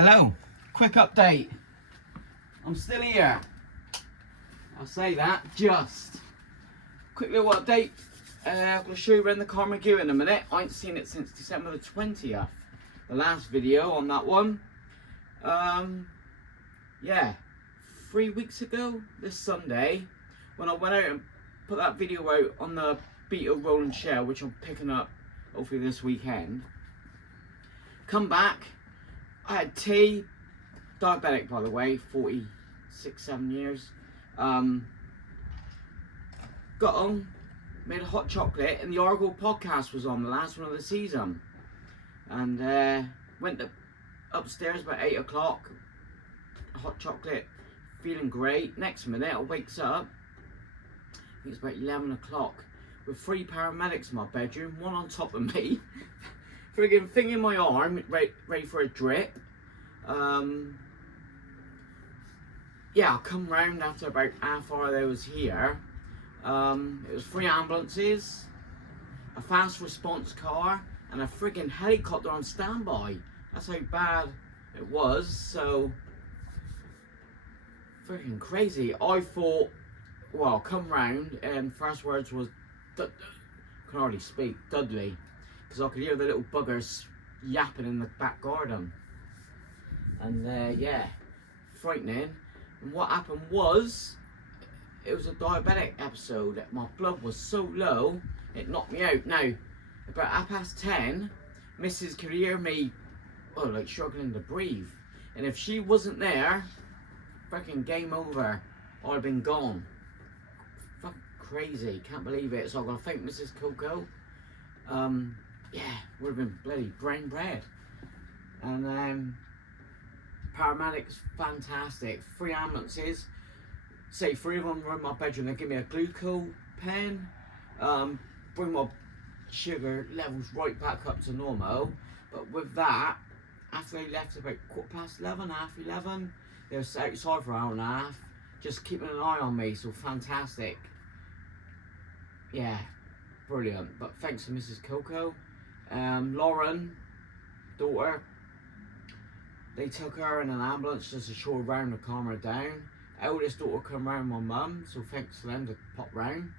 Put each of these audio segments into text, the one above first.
Hello, quick update. I'm still here. I'll say that, just. Quick little update. I'm going to show you around the Karmann Ghia in a minute. I ain't seen it since December the 20th. The last video on that one. Yeah, 3 weeks ago, this Sunday, when I went out and put that video out on the Beetle Rolling Shell, which I'm picking up hopefully this weekend. Come back, I had tea, diabetic by the way, 46, 7 years. Got on, made a hot chocolate, and the Aircooled podcast was on, the last one of the season. And went upstairs about 8 o'clock, hot chocolate, feeling great. Next minute I wakes up, I think it's about 11 o'clock, with 3 paramedics in my bedroom, one on top of me, friggin' thing in my arm, ready for a drip. Yeah, I come round after about half hour they was here. It was 3 ambulances, a fast response car, and a friggin' helicopter on standby. That's how bad it was. So freaking crazy. I thought, well, come round, and first words was, can hardly speak, Dudley, because I could hear the little buggers yapping in the back garden. And yeah, frightening. And what happened was, it was a diabetic episode. My blood was so low, it knocked me out. Now, about 10:30, Mrs. could hear me, oh, like struggling to breathe. And if she wasn't there, fucking game over. I'd have been gone. Fucking crazy, can't believe it. So I'm gonna thank Mrs. Coco. Yeah, would have been bloody brain bread. And paramedics, fantastic. 3 ambulances. Say 3 of them were in my bedroom. They give me a glucose pen, bring my sugar levels right back up to normal. But with that, after they left about 11:15, half 11, they were outside for an hour and a half, just keeping an eye on me. So fantastic. Yeah, brilliant. But thanks to Mrs. Coco. Lauren, daughter, they took her in an ambulance just to show her around to calm her down. Eldest daughter come round my mum, so thanks to them to pop round.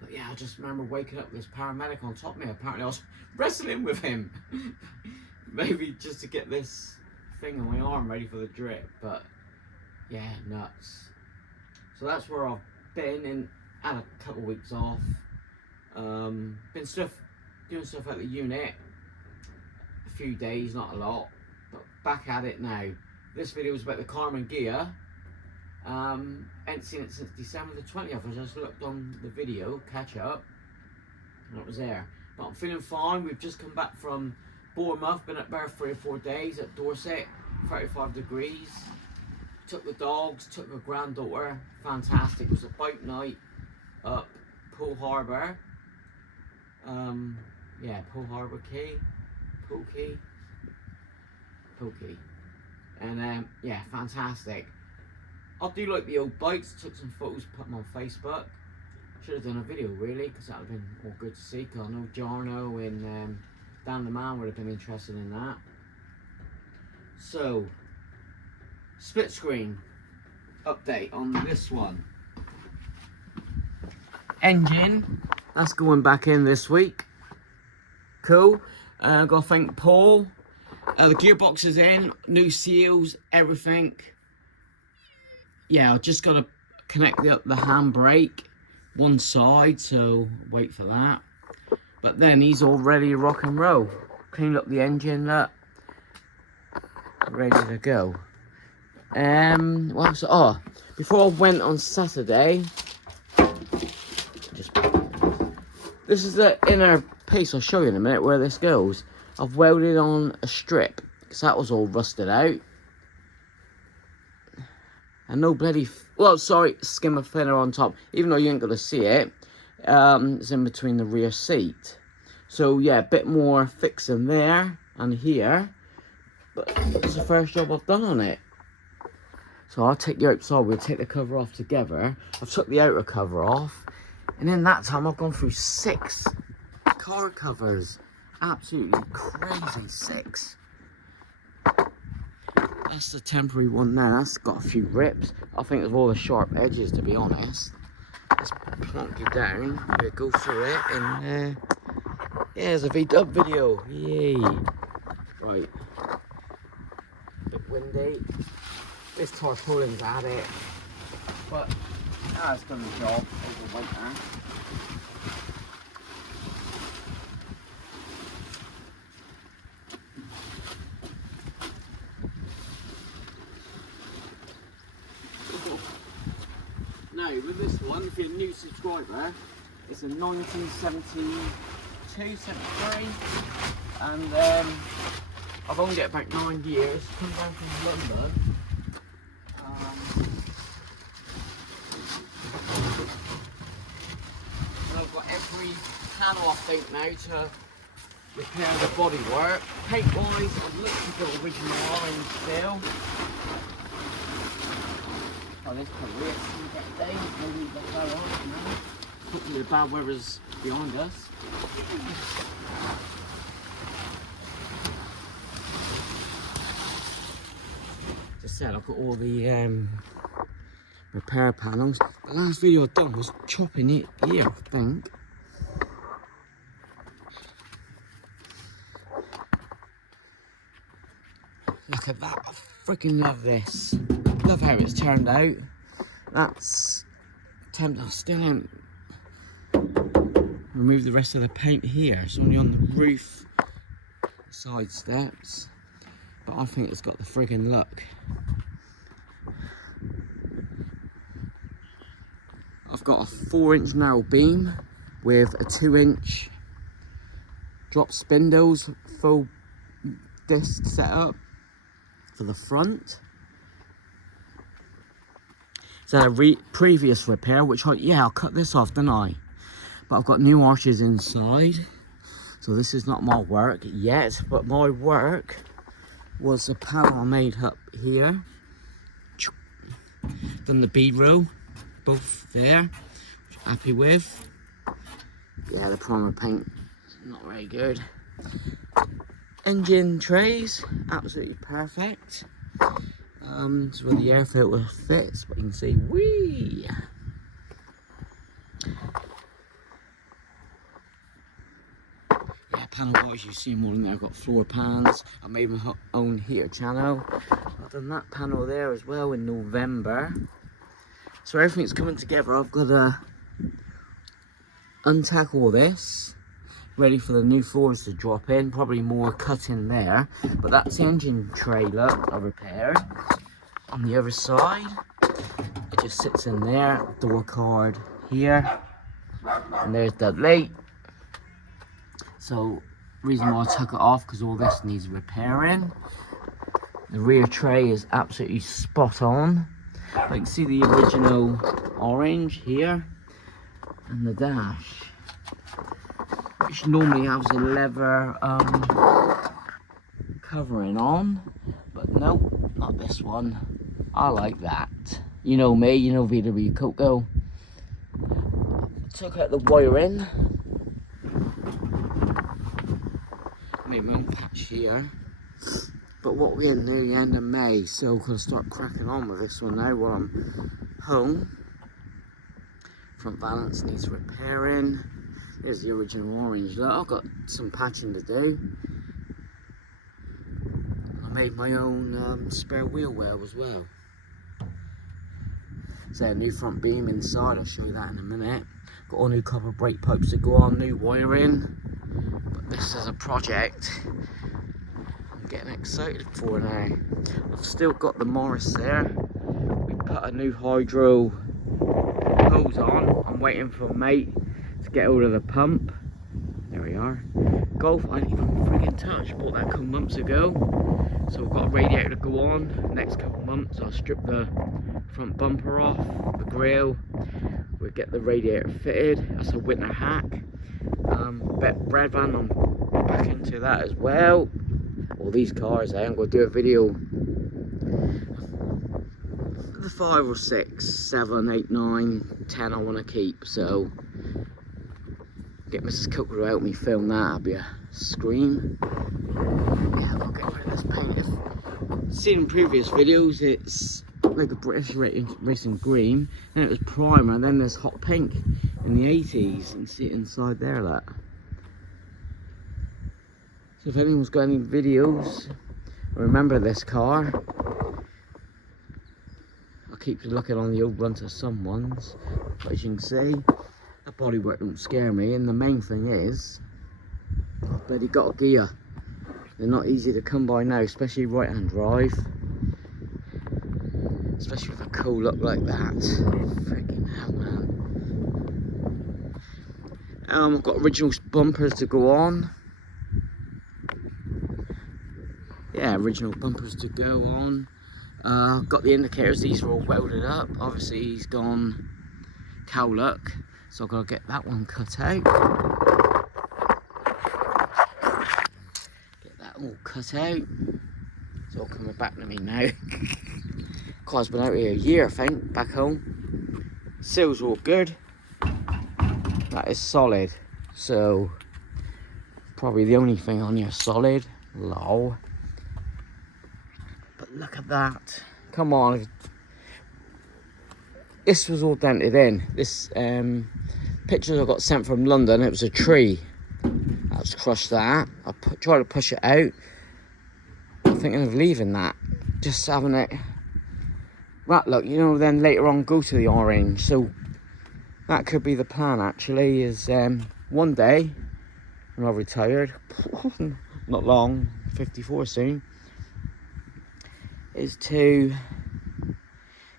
But yeah, I just remember waking up with this paramedic on top of me. Apparently I was wrestling with him. Maybe just to get this thing in my arm ready for the drip. But yeah, nuts. So that's where I've been, and had a couple of weeks off. Been doing stuff at the unit. A few days, not a lot. But back at it now. This video was about the Karmann Ghia. Ain't seen it since December the 20th. I just looked on the video, catch up, and it was there. But I'm feeling fine. We've just come back from Bournemouth, been up there 3 or 4 days at Dorset, 35 degrees. Took the dogs, took my granddaughter, fantastic. It was a boat night up Pool Harbour. Yeah, Pool Harbour Quay, Pool Quay. And yeah, fantastic. I'll do like the old bites, took some photos, put them on Facebook. Should have done a video really, because that would have been all good to see. Cause I know Jarno and Dan the Man would have been interested in that. So, split screen update on this one. Engine, that's going back in this week. Cool. Gotta thank Paul. The gearbox is in, new seals, everything. Yeah, I just got to connect the handbrake one side, so wait for that. But then he's all ready to rock and roll. Cleaned up the engine, look. Ready to go. What else? Oh, before I went on Saturday, this is the inner piece. I'll show you in a minute where this goes. I've welded on a strip, because that was all rusted out. And no bloody, well, sorry, skimmer thinner on top. Even though you ain't going to see it, it's in between the rear seat. So yeah, a bit more fixing there and here. But it's the first job I've done on it. So I'll take the outside, we'll take the cover off together. I've took the outer cover off. And in that time, I've gone through 6 car covers. Absolutely crazy, 6. That's the temporary one there. That's got a few rips. I think it's all the sharp edges, to be honest. Let's plonk it down. We'll go through it, and yeah, it's a VW video. Yay! Right. Bit windy. This tarpaulin's at it, but it's done the job over winter. Now, with this one, if you're a new subscriber, it's a 1972, 73, and I've owned it about 9 years. Come down from London. And I've got every panel, I think, now to repair the bodywork. Paint-wise, it looks like the original orange still. Oh, this probably is some get days, maybe the flow on now. Hopefully the bad weather's behind us. Just said, I've got all the repair panels. The last video I've done was chopping it here, I think. Look at that, I freaking love this. Love how it's turned out. That's tempting. I still haven't removed the rest of the paint here. It's only on the roof, side steps, but I think it's got the friggin' look. I've got a 4-inch narrow beam with a 2-inch drop spindles, full disc setup for the front. Is that a previous repair, which I'll cut this off, didn't I? But I've got new arches inside, so this is not my work yet, but my work was a panel I made up here. Done the bead row, both there, which I'm happy with. Yeah, the primer paint is not very good. Engine trays, absolutely perfect. It's where the air filter fits, but you can see, whee! Yeah, panel wise, you see more in there. I've got floor pans. I made my own heater channel. I've done that panel there as well in November. So everything's coming together. I've got to untack all this, ready for the new floors to drop in. Probably more cutting there, but that's the engine tray, look, I repaired. On the other side, it just sits in there. Door card here, and there's the light. So reason why I took it off, because all this needs repairing. The rear tray is absolutely spot on. You can see the original orange here, and the dash, which normally has a leather covering on, but nope, not this one. I like that. You know me, you know vwcoco. Took out the wiring. Made my own patch here. But what we're in near the end of May, so we're going to start cracking on with this one now while I'm home. Front balance needs repairing. There's the original orange. Look, I've got some patching to do. I made my own spare wheel well as well. So a new front beam inside, I'll show you that in a minute. Got all new copper brake pipes to go on, new wiring. But this is a project I'm getting excited for now. I've still got the Morris there. We put a new hydro hose on. I'm waiting for a mate to get hold of the pump. There we are. Golf, I didn't even friggin' touch. Bought that a couple months ago. So we've got a radiator to go on. Next couple months I'll strip the front bumper off, the grille. We'll get the radiator fitted. That's a winter hack. Bread van, I'm back into that as well. All these cars, I'm going to do a video. The 5 or 6, 7, 8, 9, 10 I want to keep. So get Mrs. Coco to help me film that. That'll be a scream. Yeah, I'll get rid of this paint. It's seen in previous videos, it's like a British racing green, and it was primer, and then there's hot pink in the 80s, and see it inside there, that. So if anyone's got any videos, remember this car. I keep looking on the old runs of some ones, but as you can see, the bodywork don't scare me, and the main thing is, but he got a gear. They're not easy to come by now, especially right-hand drive. Especially with a cool look like that. Freaking hell, man. I've got original bumpers to go on. Yeah, original bumpers to go on. I've got the indicators, these are all welded up. Obviously he's gone cow look, so I've got to get that one cut out. Get that all cut out. It's all coming back to me now. Car's been out here a year, I think, back home. Seals are all good. That is solid. So, probably the only thing on here solid. Lol. But look at that. Come on. This was all dented in. This pictures I got sent from London, it was a tree. Let's crush that. I try to push it out. I'm thinking of leaving that. Just having it. That look, you know, then later on go to the orange. So that could be the plan actually, is one day when I'm retired, not long, 54 soon, is to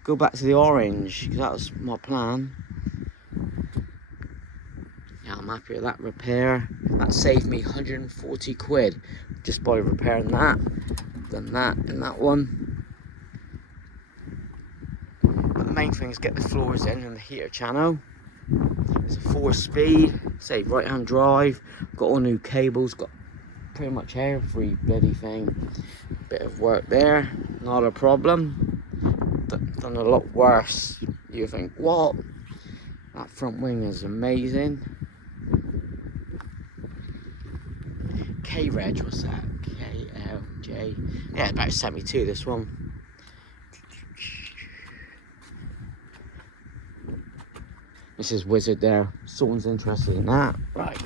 go back to the orange, because that was my plan. Yeah, I'm happy with that repair. That saved me 140 quid just by repairing that. Done that and that one. But the main thing is get the floors in and the heater channel. It's a 4-speed, say right-hand drive. Got all new cables, got pretty much every bloody thing. Bit of work there, not a problem. Done a lot worse. You think, what? That front wing is amazing. K-Reg, what's that? KLJ. Yeah, about 72, this one. This is Wizard there. Someone's interested in that. Right,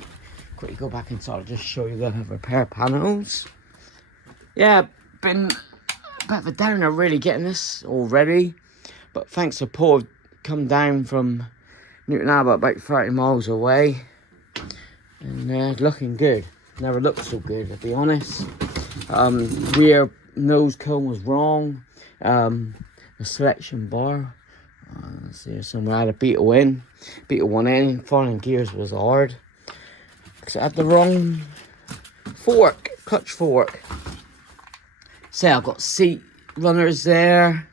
quickly go back inside. I'll just show you the repair panels. Yeah, been a bit of a downer really getting this all ready. But thanks to Paul, I've come down from Newton Abbot, about 30 miles away. And looking good. Never looked so good, to be honest. Rear nose cone was wrong. The selection bar. Let's see, somewhere I had a beetle one in. Finding gears was hard. Because I had the wrong fork, clutch fork. So I've got seat runners there.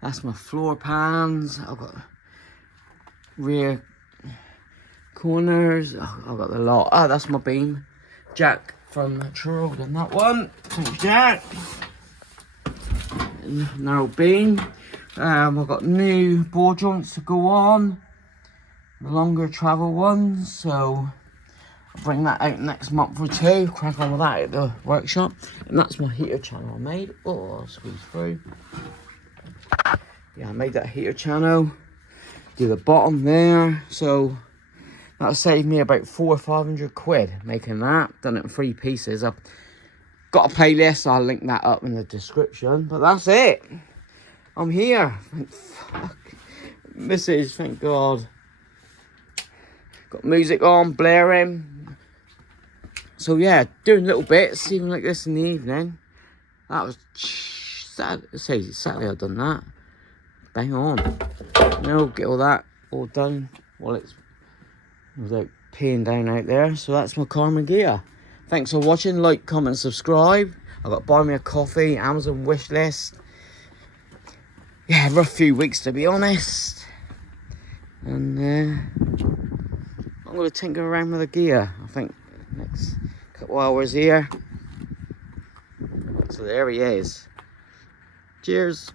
That's my floor pans. I've got rear corners. Oh, I've got the lot. Oh, that's my beam jack from Truro and that one. Thanks, Jack. Narrow beam. I've got new ball joints to go on, the longer travel ones, so I'll bring that out next month or two, crack on with that at the workshop. And that's my heater channel I made. Oh, I'll squeeze through. Yeah, I made that heater channel, do the bottom there, so that'll save me about 400 or 500 quid making that. Done it in 3 pieces. I've got a playlist, I'll link that up in the description, but that's it. I'm here. Thank fuck. Message, thank God. Got music on, blaring. So yeah, doing little bits, even like this in the evening. That was Saturday I've done that. Bang on. No, get all that all done while it's without peeing down out there. So that's my Karmann Ghia. Thanks for watching. Like, comment, subscribe. I've got buy me a coffee, Amazon wish list. Yeah, rough few weeks to be honest. And I'm going to tinker around with the gear. I think next couple hours here. So there he is. Cheers.